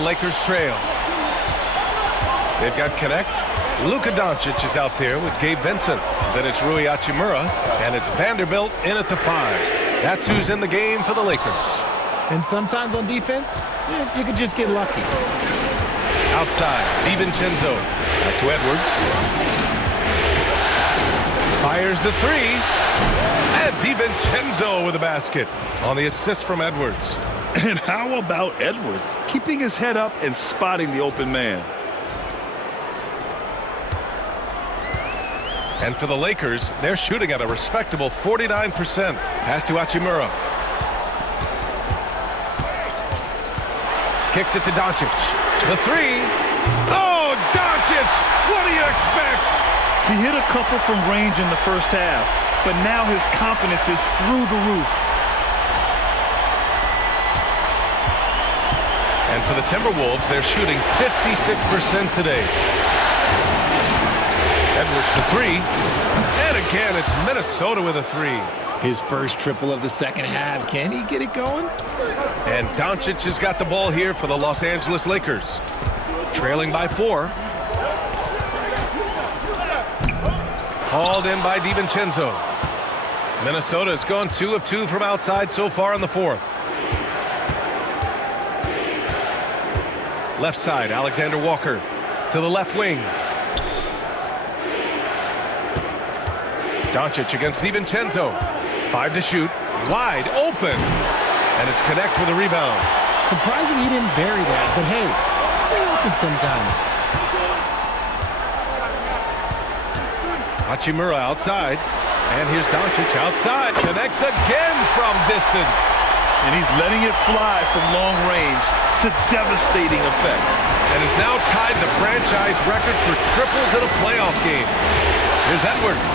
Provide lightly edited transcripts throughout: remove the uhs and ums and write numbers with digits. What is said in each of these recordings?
Lakers trail. They've got Connect. Luka Doncic is out there with Gabe Vincent. Then it's Rui Hachimura, and it's Vanderbilt in at the 5. That's who's in the game for the Lakers. And sometimes on defense, you could just get lucky. Outside, DiVincenzo. Back to Edwards. Fires the 3. And DiVincenzo with a basket on the assist from Edwards. And how about Edwards keeping his head up and spotting the open man? And for the Lakers, they're shooting at a respectable 49%. Pass to Hachimura. Kicks it to Doncic. The 3. Oh, Doncic! What do you expect? He hit a couple from range in the first half, but now his confidence is through the roof. And for the Timberwolves, they're shooting 56% today. Edwards for 3. And again, it's Minnesota with a 3. His first triple of the second half. Can he get it going? And Doncic has got the ball here for the Los Angeles Lakers. Trailing by 4. Hauled in by DiVincenzo. Minnesota has gone 2 of 2 from outside so far in the 4th. Left side, Alexander Walker to the left wing. Doncic against DiVincenzo. 5 to shoot. Wide open. And it's Connect with a rebound. Surprising he didn't bury that, but hey, they happen sometimes. Hachimura outside. And here's Doncic outside. Connects again from distance. And he's letting it fly from long range to devastating effect. And has now tied the franchise record for triples in a playoff game. Here's Edwards.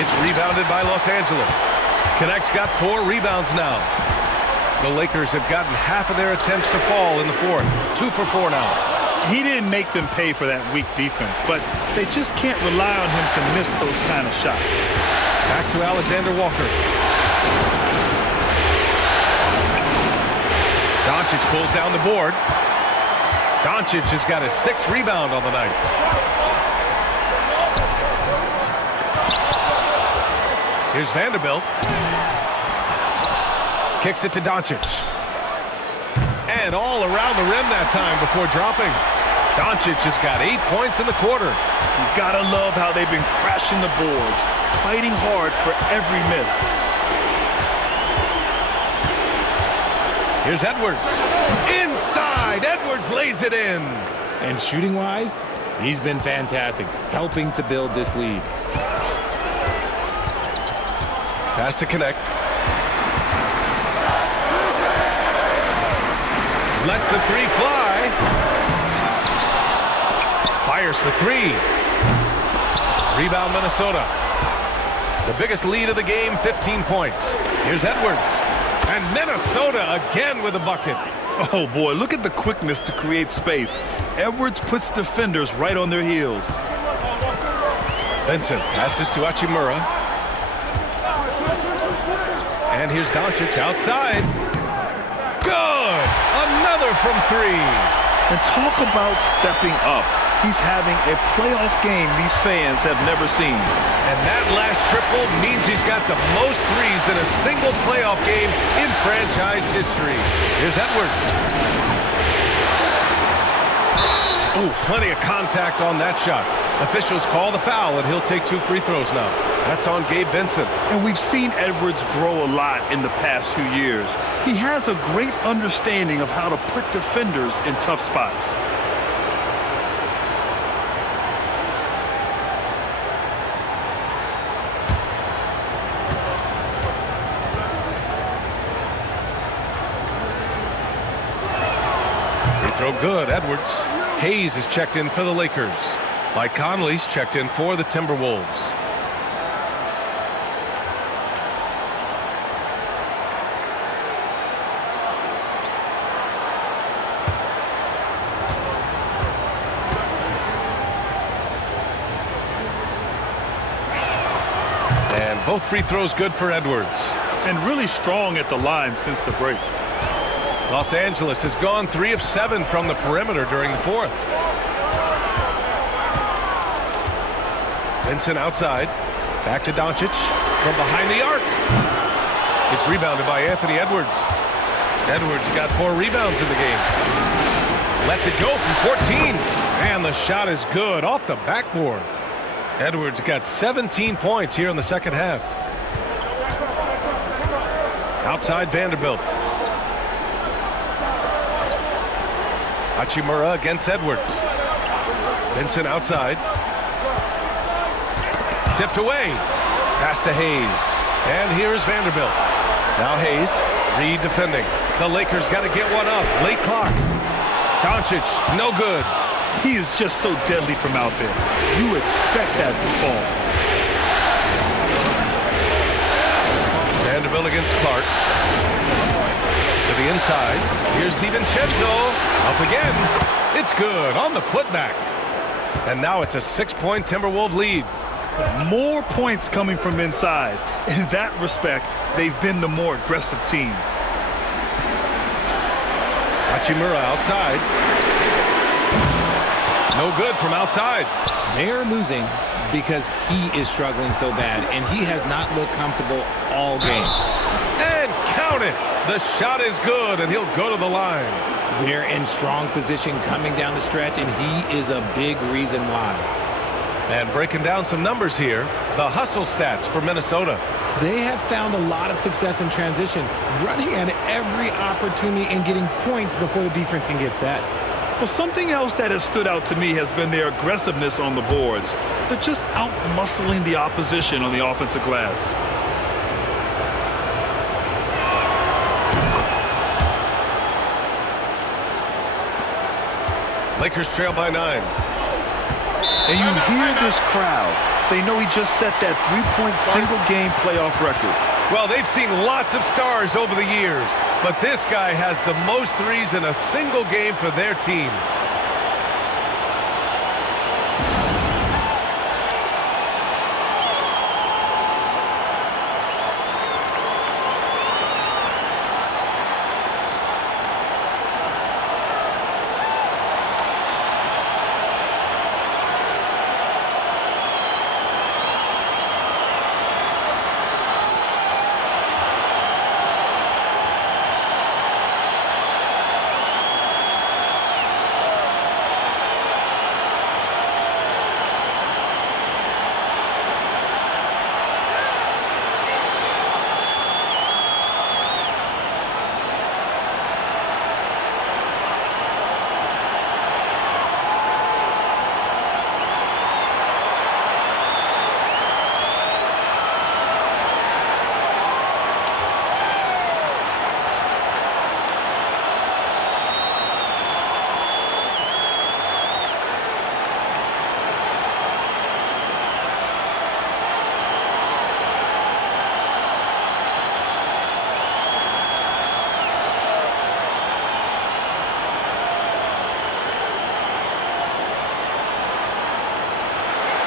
It's rebounded by Los Angeles. Connect's got 4 rebounds now. The Lakers have gotten half of their attempts to fall in the 4th. 2 for 4 now. He didn't make them pay for that weak defense, but they just can't rely on him to miss those kind of shots. Back to Alexander Walker. Doncic pulls down the board. Doncic has got his 6th rebound on the night. Here's Vanderbilt. Kicks it to Doncic. And all around the rim that time before dropping. Doncic has got 8 points in the quarter. You gotta love how they've been crashing the boards, fighting hard for every miss. Here's Edwards. Inside, Edwards lays it in. And shooting-wise, he's been fantastic, helping to build this lead. Pass to Connect. Lets the 3 fly. Fires for 3. Rebound Minnesota. The biggest lead of the game, 15 points. Here's Edwards. And Minnesota again with a bucket. Oh boy, look at the quickness to create space. Edwards puts defenders right on their heels. Vincent passes to Hachimura. And here's Doncic outside. Good! Another from 3. And talk about stepping up. He's having a playoff game these fans have never seen. And that last triple means he's got the most threes in a single playoff game in franchise history. Here's Edwards. Ooh, plenty of contact on that shot. Officials call the foul, and he'll take 2 free throws now. That's on Gabe Vincent. And we've seen Edwards grow a lot in the past few years. He has a great understanding of how to put defenders in tough spots. Free throw good, Edwards. Hayes is checked in for the Lakers. Mike Conley's checked in for the Timberwolves. And both free throws good for Edwards. And really strong at the line since the break. Los Angeles has gone 3 of 7 from the perimeter during the fourth. Vincent outside. Back to Doncic from behind the arc. It's rebounded by Anthony Edwards. Edwards got 4 rebounds in the game. Lets it go from 14. And the shot is good off the backboard. Edwards got 17 points here in the second half. Outside Vanderbilt. Hachimura against Edwards. Vincent outside. Tipped away. Pass to Hayes. And here's Vanderbilt. Now Hayes. Reed defending. The Lakers got to get one up. Late clock. Doncic, no good. He is just so deadly from out there. You expect that to fall. Vanderbilt against Clark. To the inside. Here's DiVincenzo. Up again. It's good on the putback. And now it's a 6-point Timberwolves lead. More points coming from inside. In that respect, they've been the more aggressive team. Hachimura outside. No good from outside. They're losing because he is struggling so bad, and he has not looked comfortable all game. And count it. The shot is good, and he'll go to the line. They're in strong position coming down the stretch, and he is a big reason why. And breaking down some numbers here, the hustle stats for Minnesota. They have found a lot of success in transition, running at every opportunity and getting points before the defense can get set. Well, something else that has stood out to me has been their aggressiveness on the boards. They're just out-muscling the opposition on the offensive glass. Lakers trail by 9. And you hear this crowd. They know he just set that 3-point single-game playoff record. Well, they've seen lots of stars over the years, but this guy has the most threes in a single game for their team.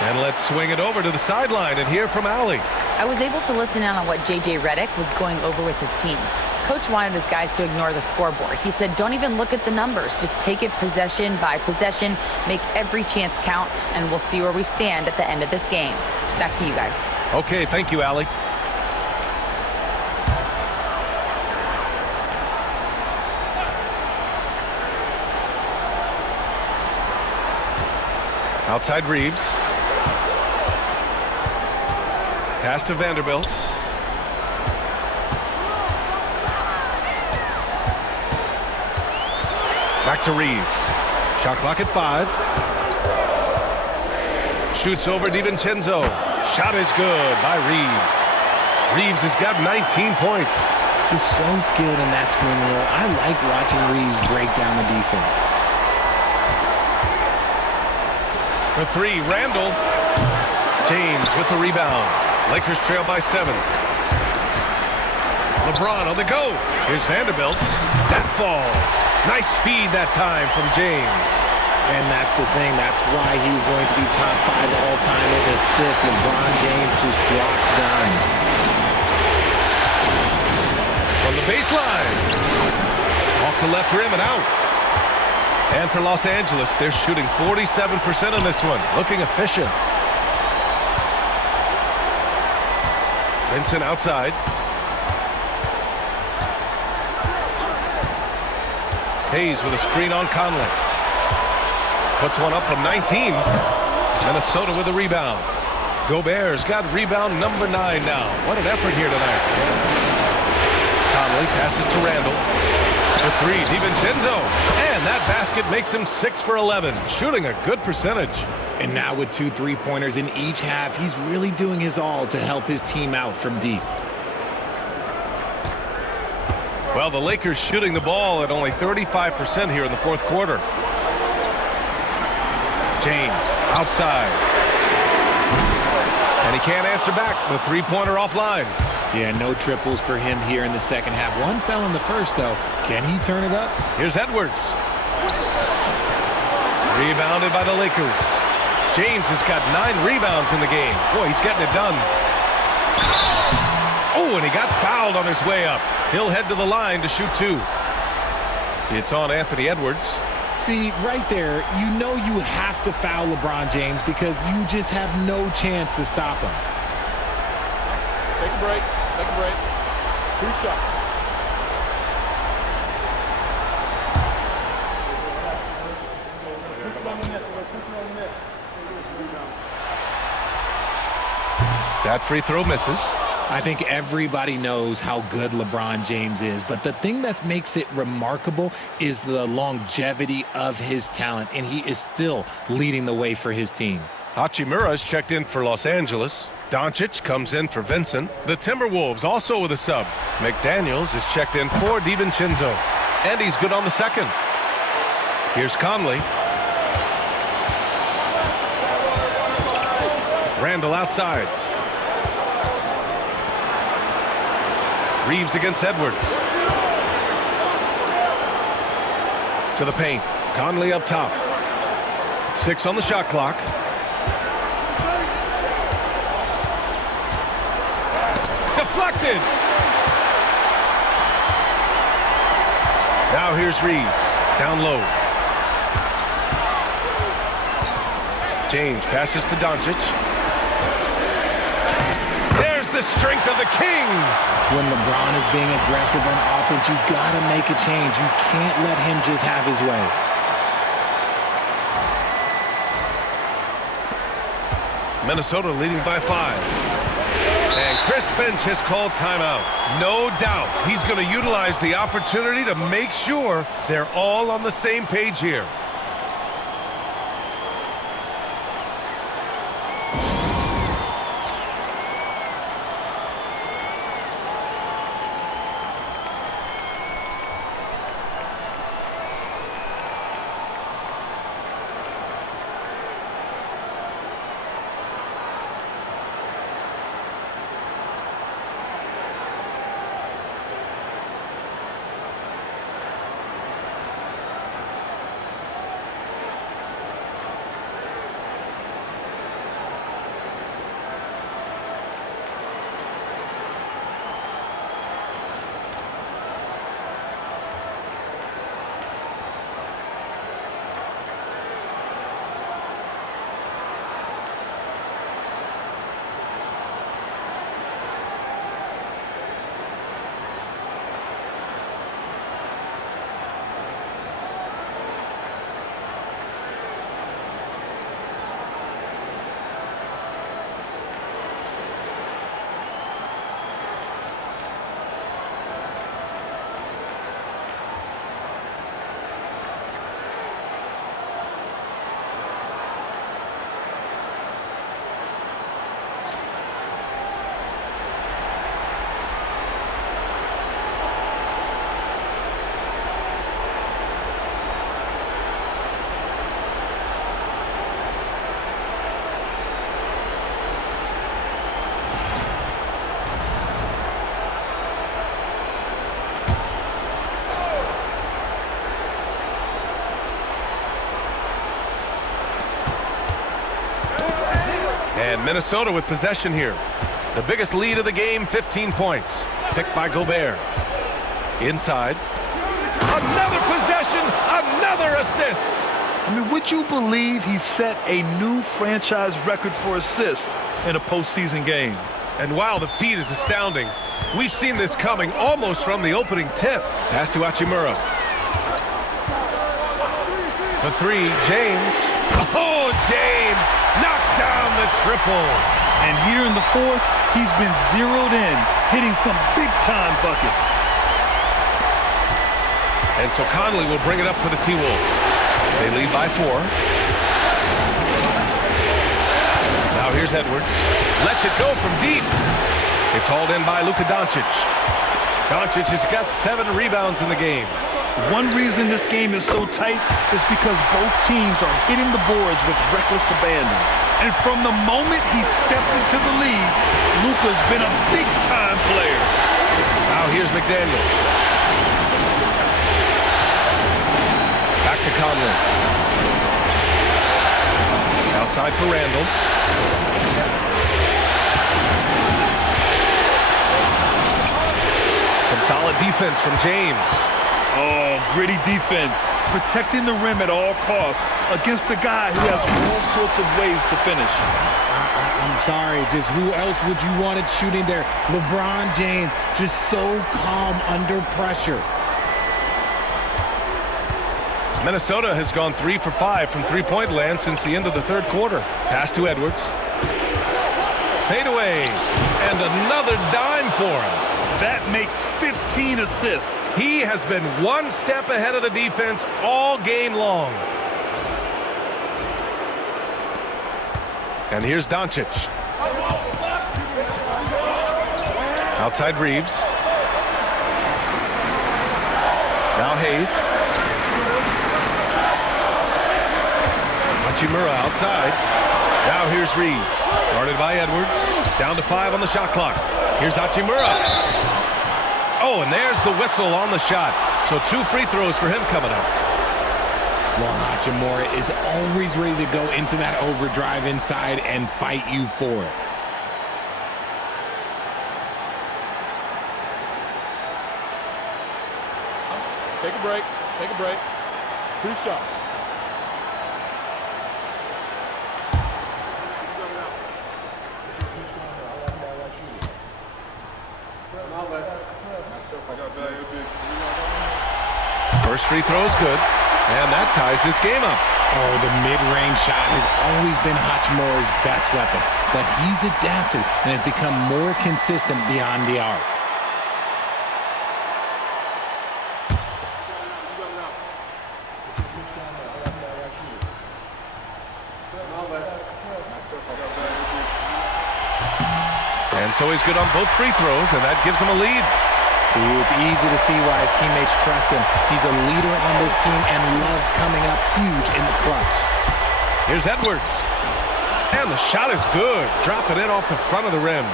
And let's swing it over to the sideline and hear from Allie. I was able to listen in on what J.J. Redick was going over with his team. Coach wanted his guys to ignore the scoreboard. He said, don't even look at the numbers. Just take it possession by possession, make every chance count, and we'll see where we stand at the end of this game. Back to you guys. Okay, thank you, Allie. Outside Reeves. Pass to Vanderbilt. Back to Reeves. Shot clock at 5. Shoots over DiVincenzo. Shot is good by Reeves. Reeves has got 19 points. Just so skilled in that screen roll. I like watching Reeves break down the defense. For 3, Randall. James with the rebound. Lakers trail by 7. LeBron on the go. Here's Vanderbilt. That falls. Nice feed that time from James. And that's the thing. That's why he's going to be top 5 all time in assists. LeBron James just drops dimes. From the baseline. Off left rim and out. And for Los Angeles, they're shooting 47% on this one. Looking efficient. Vincent outside. Hayes with a screen on Conley. Puts one up from 19. Minnesota with a rebound. Gobert's got rebound number 9 now. What an effort here tonight. Conley passes to Randall. For 3, DiVincenzo. And that basket makes him 6 for 11. Shooting a good percentage. And now with 2 3-pointers in each half, he's really doing his all to help his team out from deep. Well, the Lakers shooting the ball at only 35% here in the fourth quarter. James outside. And he can't answer back. The 3-pointer offline. Yeah, no triples for him here in the second half. One fell in the first, though. Can he turn it up? Here's Edwards. Rebounded by the Lakers. James has got 9 rebounds in the game. Boy, he's getting it done. Oh, and he got fouled on his way up. He'll head to the line to shoot 2. It's on Anthony Edwards. See, right there, you know you have to foul LeBron James because you just have no chance to stop him. Take a break. Take a break. 2 shots. That free throw misses. I think everybody knows how good LeBron James is, but the thing that makes it remarkable is the longevity of his talent, and he is still leading the way for his team. Hachimura's checked in for Los Angeles. Doncic comes in for Vincent. The Timberwolves also with a sub. McDaniels is checked in for DiVincenzo. And he's good on the second. Here's Conley. Randall outside. Reeves against Edwards. To the paint. Conley up top. 6 on the shot clock. Deflected. Now here's Reeves. Down low. James passes to Doncic. There's the strength of the king. When LeBron is being aggressive on offense, you've got to make a change. You can't let him just have his way. Minnesota leading by 5. And Chris Finch has called timeout. No doubt he's going to utilize the opportunity to make sure they're all on the same page here. And Minnesota with possession here. The biggest lead of the game, 15 points. Picked by Gobert. Inside. Another Another assist. I mean, would you believe he set a new franchise record for assists in a postseason game? And wow, the feed is astounding. We've seen this coming almost from the opening tip. Pass to Hachimura. For three, James. Oh, James knocks down the triple. And here in the fourth, he's been zeroed in, hitting some big-time buckets. And so Conley will bring it up for the T-Wolves. They lead by 4. Now here's Edwards. Lets it go from deep. It's hauled in by Luka Doncic. Doncic has got 7 rebounds in the game. One reason this game is so tight is because both teams are hitting the boards with reckless abandon. And from the moment he stepped into the league, Luka's been a big-time player. Now here's McDaniels. Back to Conley. Outside for Randall. Some solid defense from James. Oh, gritty defense, protecting the rim at all costs against a guy who has all sorts of ways to finish. I'm sorry, just who else would you want it shooting there? LeBron James, just so calm under pressure. Minnesota has gone 3 for 5 from three-point land since the end of the third quarter. Pass to Edwards. Fade away. And another dime for him. That makes 15 assists. He has been one step ahead of the defense all game long. And here's Doncic. Outside Reeves. Now Hayes. Hachimura outside. Now here's Reeves. Guarded by Edwards. Down to 5 on the shot clock. Here's Hachimura. Oh, and there's the whistle on the shot. So 2 free throws for him coming up. Well, Hachimura is always ready to go into that overdrive inside and fight you for it. Take a break. Take a break. 2 shots. First free throw is good, and that ties this game up. Oh, the mid-range shot has always been Hachimura's best weapon, but he's adapted and has become more consistent beyond the arc. And so he's good on both free throws, and that gives him a lead. See, it's easy to see why his teammates trust him. He's a leader on this team and loves coming up huge in the clutch. Here's Edwards. And the shot is good. Dropping it off the front of the rim.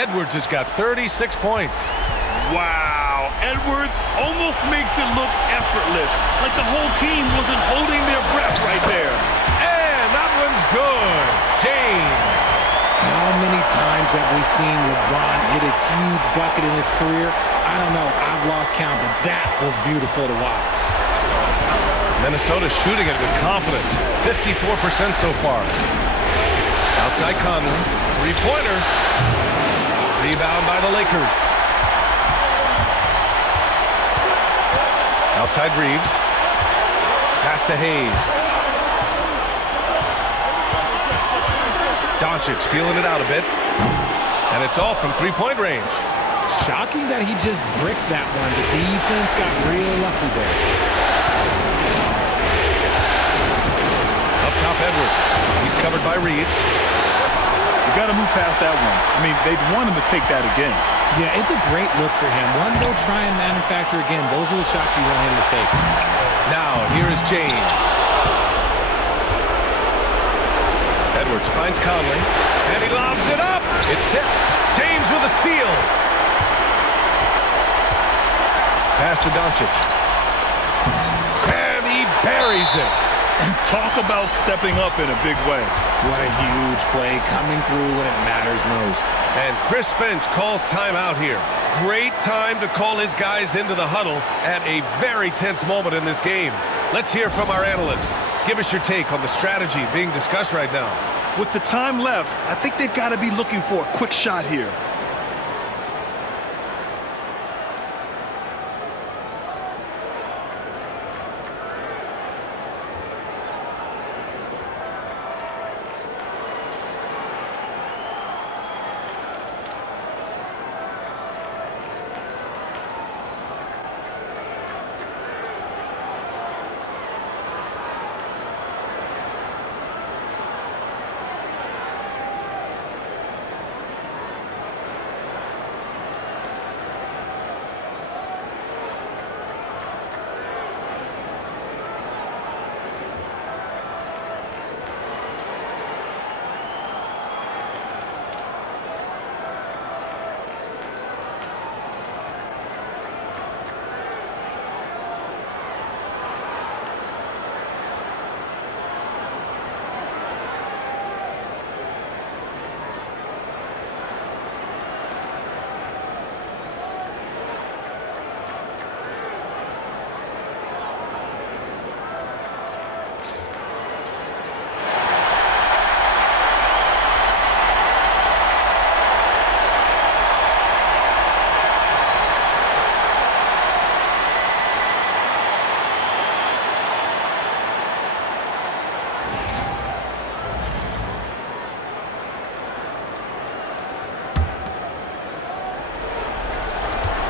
Edwards has got 36 points. Wow, Edwards almost makes it look effortless, like the whole team wasn't holding their breath right there. And that one's good. James. How many times have we seen LeBron hit a huge bucket in his career? I don't know. I've lost count, but that was beautiful to watch. Minnesota shooting it with confidence. 54% so far. Outside Conley. Three-pointer. Rebound by the Lakers. Outside Reeves. Pass to Hayes. Doncic feeling it out a bit. And it's all from three-point range. Shocking that he just bricked that one. The defense got real lucky there. Up top, Edwards. He's covered by Reeves. You got to move past that one. I mean, they'd want him to take that again. Yeah, it's a great look for him. One they'll try and manufacture again. Those are the shots you want him to take. Now, here is James. Edwards finds Conley, and he lobs it up. It's tipped. James with a steal. Pass to Doncic. And he buries it. And talk about stepping up in a big way. What a huge play coming through when it matters most. And Chris Finch calls timeout here. Great time to call his guys into the huddle at a very tense moment in this game. Let's hear from our analyst. Give us your take on the strategy being discussed right now. With the time left, I think they've got to be looking for a quick shot here.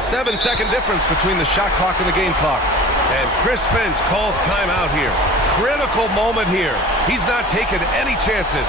Seven-second difference between the shot clock and the game clock. And Chris Finch calls timeout here. Critical moment here. He's not taking any chances.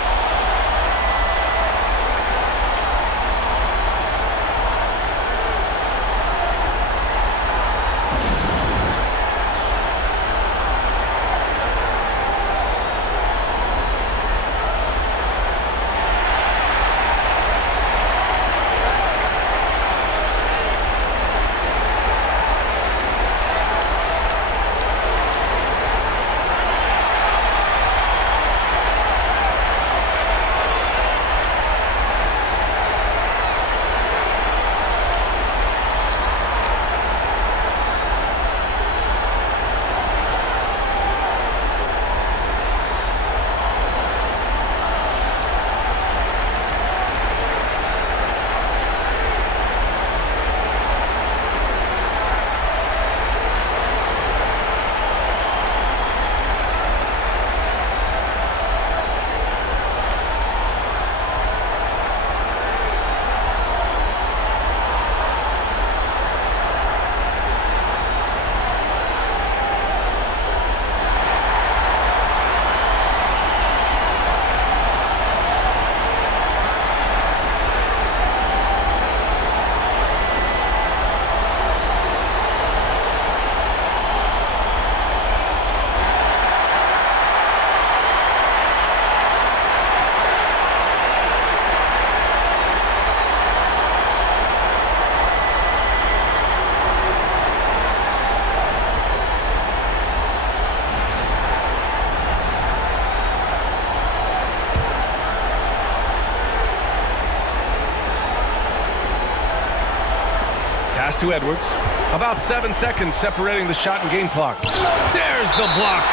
Pass to Edwards. About 7 seconds separating the shot and game clock. There's the block.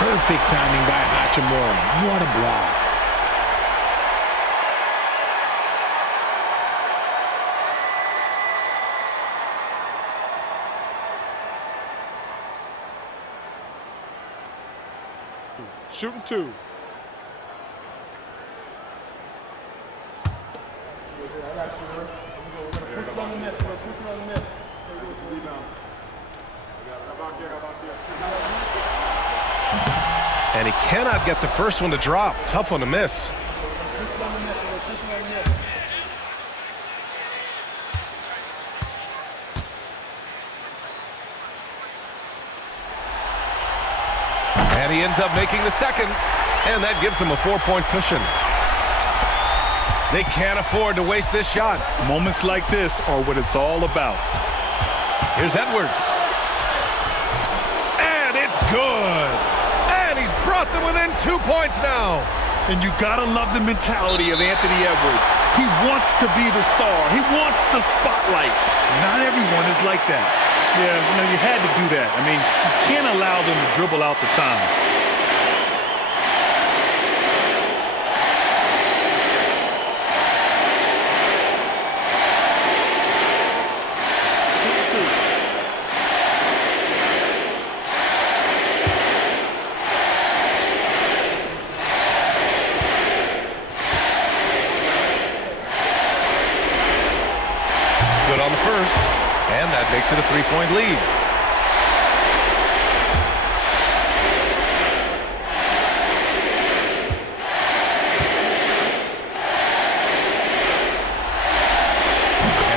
Perfect timing by Hachimura. What a block. Shooting two. And he cannot get the first one to drop. Tough one to miss. And he ends up making the second, and that gives him a 4-point cushion. They can't afford to waste this shot. Moments like this are what it's all about. Here's Edwards. And it's good. And he's brought them within 2 points now. And you gotta love the mentality of Anthony Edwards. He wants to be the star. He wants the spotlight. Not everyone is like that. Yeah, you had to do that. I mean, you can't allow them to dribble out the time. Good on the first, and that makes it a 3-point lead.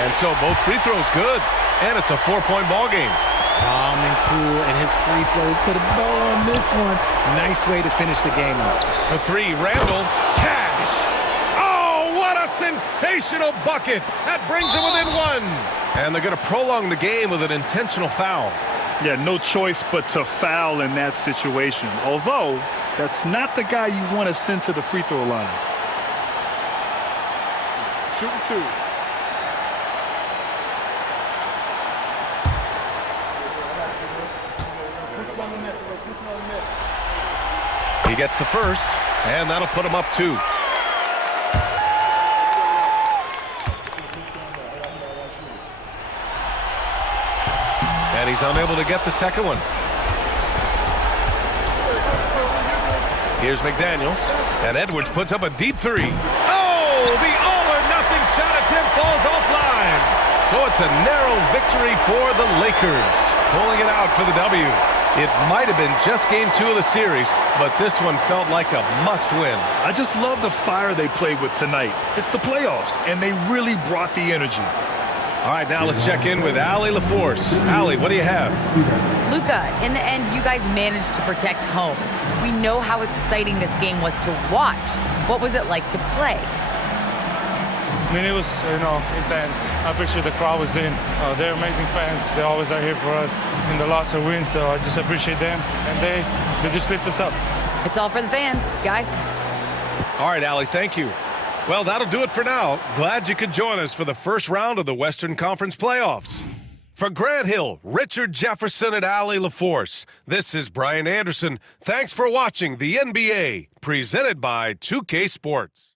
And so both free throws good, and it's a 4-point ball game. Calm and cool, and his free throw put a bow on this one. Nice way to finish the game up. For three, Randall, cash. Oh, what a sensational bucket. That brings him within one. And they're going to prolong the game with an intentional foul. Yeah, no choice but to foul in that situation. Although, that's not the guy you want to send to the free throw line. Shooting two. He gets the first, and that'll put him up 2. And he's unable to get the second one. Here's McDaniels, and Edwards puts up a deep 3. Oh, the all-or-nothing shot attempt falls offline. So it's a narrow victory for the Lakers, pulling it out for the W. It might have been just game 2 of the series, but this one felt like a must-win. I just love the fire they played with tonight. It's the playoffs, and they really brought the energy. All right, now let's check in with Allie LaForce. Allie, what do you have? Luka, in the end, you guys managed to protect home. We know how exciting this game was to watch. What was it like to play? I mean, it was, intense. I appreciate the crowd was in. They're amazing fans. They always are here for us in the loss or win, so I just appreciate them. And they just lift us up. It's all for the fans, guys. All right, Allie, thank you. Well, that'll do it for now. Glad you could join us for the first round of the Western Conference playoffs. For Grant Hill, Richard Jefferson, and Allie LaForce, this is Brian Anderson. Thanks for watching the NBA, presented by 2K Sports.